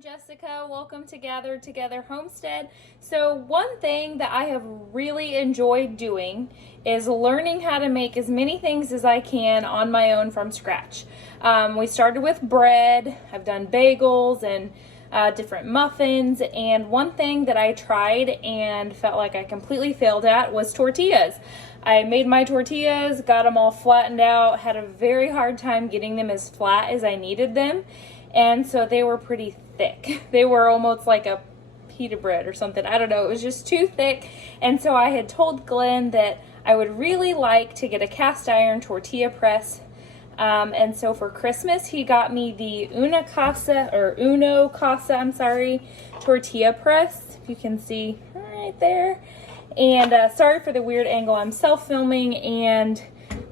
I'm Jessica. Welcome to Gather Together Homestead. So one thing that I have really enjoyed doing is learning how to make as many things as I can on my own from scratch. We started with bread. I've done bagels and different muffins, and one thing that I tried and felt like I completely failed at was tortillas. I made my tortillas, got them all flattened out, had a very hard time getting them as flat as I needed them, and so they were pretty thick. They were almost like a pita bread or something. I don't know, it was just too thick, and so I had told Glenn that I would really like to get a cast iron tortilla press. And so for Christmas, he got me the Uno Casa tortilla press. If you can see right there. And sorry for the weird angle. I'm self-filming, and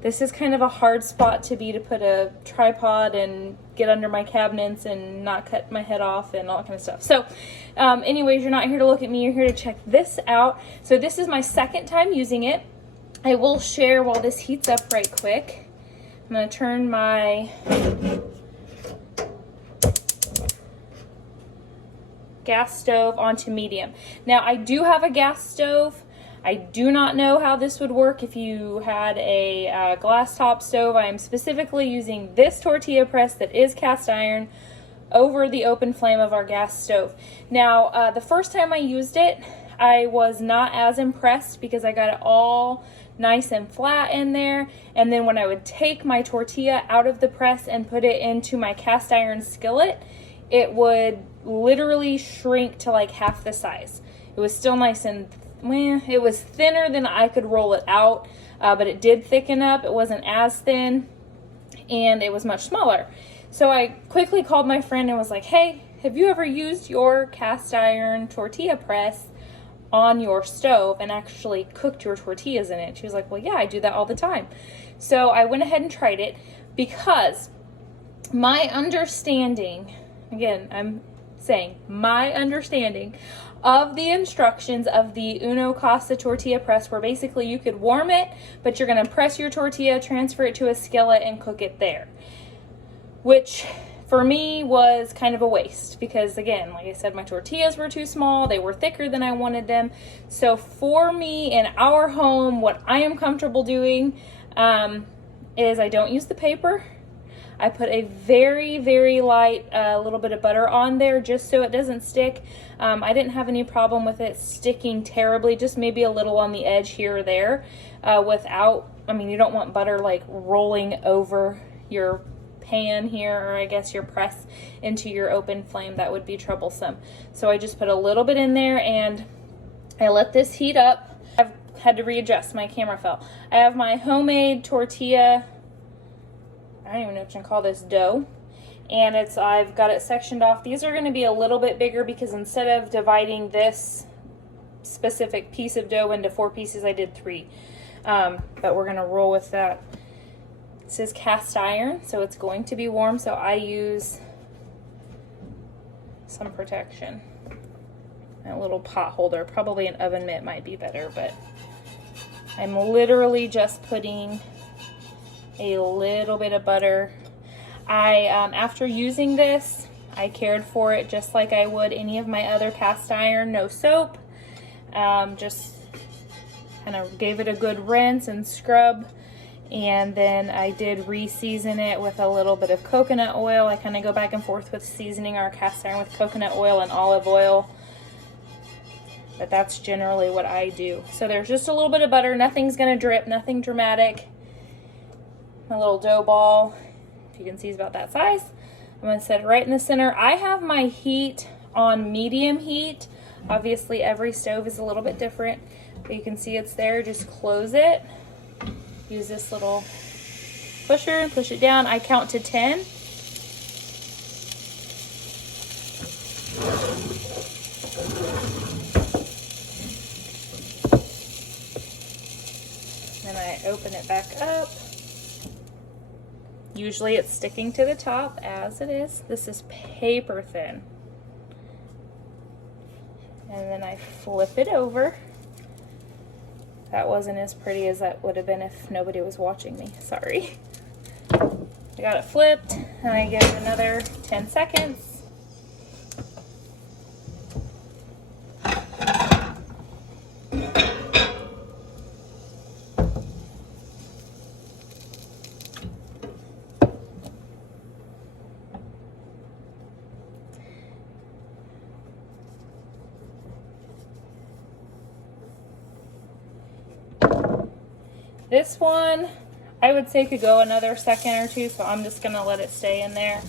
this is kind of a hard spot to put a tripod and get under my cabinets and not cut my head off and all that kind of stuff. So anyways, you're not here to look at me. You're here to check this out. So this is my second time using it. I will share while this heats up right quick. I'm going to turn my gas stove onto medium. Now, I do have a gas stove. I do not know how this would work if you had a glass top stove. I am specifically using this tortilla press that is cast iron over the open flame of our gas stove. Now, the first time I used it, I was not as impressed because I got it all nice and flat in there, and then when I would take my tortilla out of the press and put it into my cast iron skillet, it would literally shrink to like half the size. It was still nice and it was thinner than I could roll it out, but it did thicken up. It wasn't as thin, and it was much smaller. So I quickly called my friend and was like, hey, have you ever used your cast iron tortilla press on your stove and actually cooked your tortillas in it? She was like, well, yeah, I do that all the time. So I went ahead and tried it because my understanding, again, I'm saying my understanding of the instructions of the Uno Casa tortilla press were basically you could warm it, but you're going to press your tortilla, transfer it to a skillet, and cook it there, which for me was kind of a waste because, again, like I said, my tortillas were too small. They were thicker than I wanted them. So for me in our home, what I am comfortable doing is I don't use the paper. I put a very, very light little bit of butter on there just so it doesn't stick. I didn't have any problem with it sticking terribly, just maybe a little on the edge here or there you don't want butter like rolling over your pan here, or I guess your press into your open flame. That would be troublesome. So I just put a little bit in there and I let this heat up. I've had to readjust, my camera fell. I have my homemade tortilla, I don't even know what you can call this, dough, and I've got it sectioned off. These are going to be a little bit bigger because instead of dividing this specific piece of dough into 4 pieces, I did 3, but we're going to roll with that. This is cast iron, so it's going to be warm, so I use some protection. A little pot holder, probably an oven mitt might be better, but I'm literally just putting a little bit of butter. After using this, I cared for it just like I would any of my other cast iron, no soap. Just kind of gave it a good rinse and scrub. And then I did re-season it with a little bit of coconut oil. I kind of go back and forth with seasoning our cast iron with coconut oil and olive oil. But that's generally what I do. So there's just a little bit of butter. Nothing's going to drip, nothing dramatic. My little dough ball, if you can see, is about that size. I'm going to set it right in the center. I have my heat on medium heat. Obviously, every stove is a little bit different. But you can see it's there. Just close it. Use this little pusher and push it down. I count to 10. Then I open it back up. Usually it's sticking to the top as it is. This is paper thin. And then I flip it over. That wasn't as pretty as that would have been if nobody was watching me. Sorry. I got it flipped, and I give it another 10 seconds. This one, I would say could go another second or two, so I'm just gonna let it stay in there.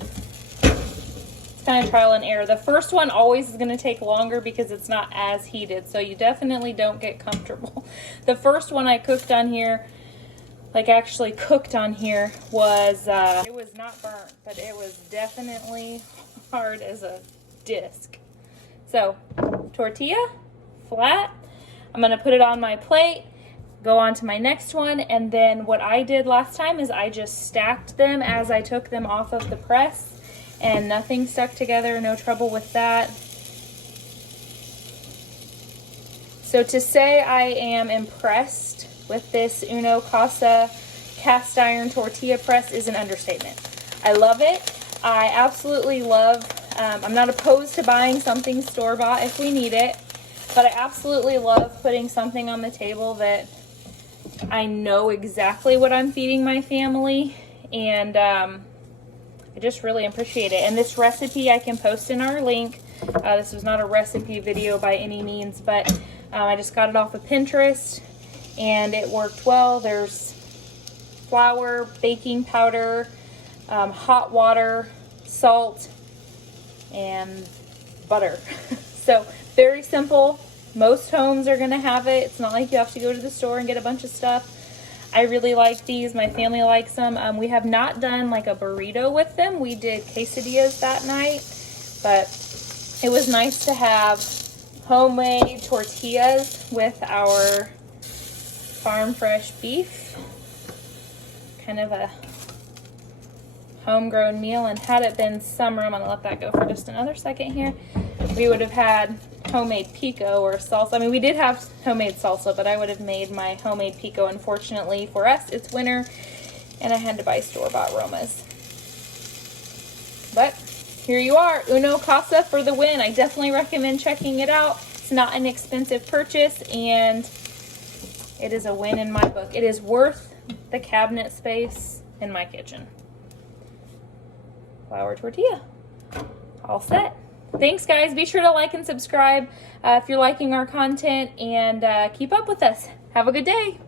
It's kind of trial and error. The first one always is gonna take longer because it's not as heated, so you definitely don't get comfortable. The first one I cooked on here, like actually cooked on here, was, it was not burnt, but it was definitely hard as a disc. So, tortilla, flat. I'm gonna put it on my plate, go on to my next one, and then what I did last time is I just stacked them as I took them off of the press, and nothing stuck together, no trouble with that. So to say I am impressed with this Uno Casa cast iron tortilla press is an understatement. I love it. I absolutely love, I'm not opposed to buying something store-bought if we need it, but I absolutely love putting something on the table that I know exactly what I'm feeding my family, and I just really appreciate it. And this recipe I can post in our link. This was not a recipe video by any means, but I just got it off of Pinterest, and it worked well. There's flour, baking powder, hot water, salt, and butter. So very simple. Most homes are going to have it. It's not like you have to go to the store and get a bunch of stuff. I really like these. My family likes them. We have not done like a burrito with them. We did quesadillas that night, but it was nice to have homemade tortillas with our farm fresh beef. Kind of a homegrown meal. And had it been summer, I'm going to let that go for just another second here, we would have had homemade pico or salsa. I mean, we did have homemade salsa, but I would have made my homemade pico. Unfortunately for us, it's winter, and I had to buy store-bought Romas. But here you are, Uno Casa for the win. I definitely recommend checking it out. It's not an expensive purchase, and it is a win in my book. It is worth the cabinet space in my kitchen. Flour tortilla. All set. Thanks, guys. Be sure to like and subscribe if you're liking our content, and keep up with us. Have a good day.